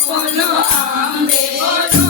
follow, I'm ready.